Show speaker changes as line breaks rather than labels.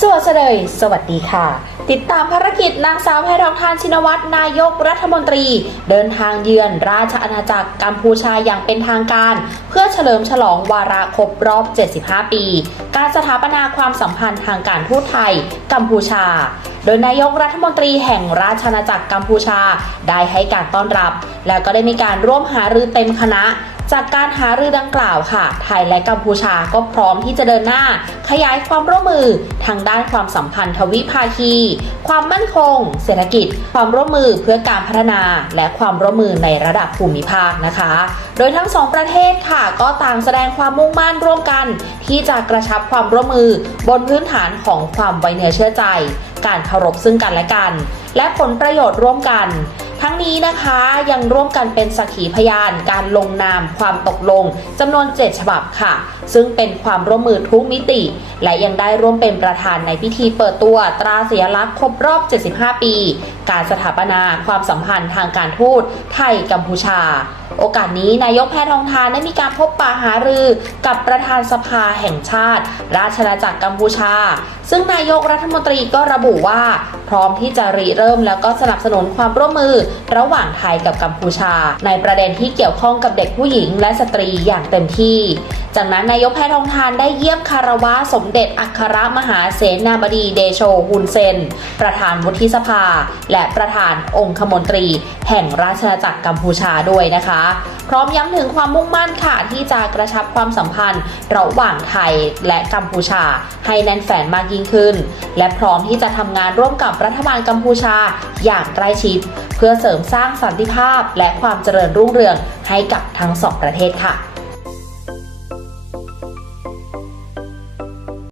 สวัสดีสวัสดีค่ะ ติดตามภารกิจนางสาวแพทองทานชินวัตรนายกรัฐมนตรี เดินทางเยือนราชอาณาจักรกัมพูชาอย่างเป็นทางการ เพื่อเฉลิมฉลองวาระครบรอบ 75 ปี การสถาปนาความสัมพันธ์ทางการทูตไทย กัมพูชา โดยนายกรัฐมนตรีแห่งราชอาณาจักรกัมพูชา ได้ให้การต้อนรับ และก็ได้มีการร่วมหารือเต็มคณะ จากการหารือดังกล่าวค่ะ ไทยและกัมพูชาก็พร้อมที่จะเดินหน้า ขยายความร่วมมือทางด้านความสัมพันธ์ทวิภาคี ความมั่นคง เศรษฐกิจ ความร่วมมือเพื่อการพัฒนา และความร่วมมือในระดับภูมิภาคนะคะ โดยทั้งสองประเทศค่ะก็ต่างแสดงความมุ่งมั่นร่วมกัน ที่จะกระชับความร่วมมือบนพื้นฐานของความไวเนื้อเชื่อใจ การเคารพซึ่งกันและกัน และผลประโยชน์ร่วมกัน ทั้งนี้นะคะยังร่วมกันเป็นสักขีพยานการลงนามความตกลงจำนวน 7 ฉบับค่ะ ซึ่งเป็นความร่วมมือทุกมิติ และยังได้ร่วมเป็นประธานในพิธีเปิดตัวตราสัญลักษณ์ครบรอบ 75 ปี การสถาปนาความสัมพันธ์ทางการทูตไทยกัมพูชา โอกาสนี้นายกแพทองทานได้มีการพบปะหารือกับประธานสภาแห่งชาติ ราชอาณาจักรกัมพูชา ซึ่งนายกรัฐมนตรีก็ระบุว่า พร้อมที่จะริเริ่มแล้วก็สนับสนุนความร่วมมือ ระหว่างไทยกับกัมพูชา ในประเด็นที่เกี่ยวข้องกับเด็กผู้หญิงและสตรีอย่างเต็มที่ จากนั้นนายกแพทองทานได้เยี่ยมคารวะสมเด็จอัครมหาเสนาบดีเดโชฮุนเซน ประธานวุฒิสภา และประธานองคมนตรี แห่งราชอาณาจักรกัมพูชาด้วยนะคะ พร้อมย้ำถึงความมุ่งมั่นค่ะที่จะกระชับความสัมพันธ์ ระหว่างไทยและกัมพูชา ให้แน่นแฟนมากยิ่งยิ่งขึ้น และพร้อมที่จะทำงานร่วมกับรัฐบาลกัมพูชาอย่างใกล้ชิด เพื่อเสริมสร้างสันติภาพและความเจริญรุ่งเรืองให้กับทั้งสองประเทศค่ะ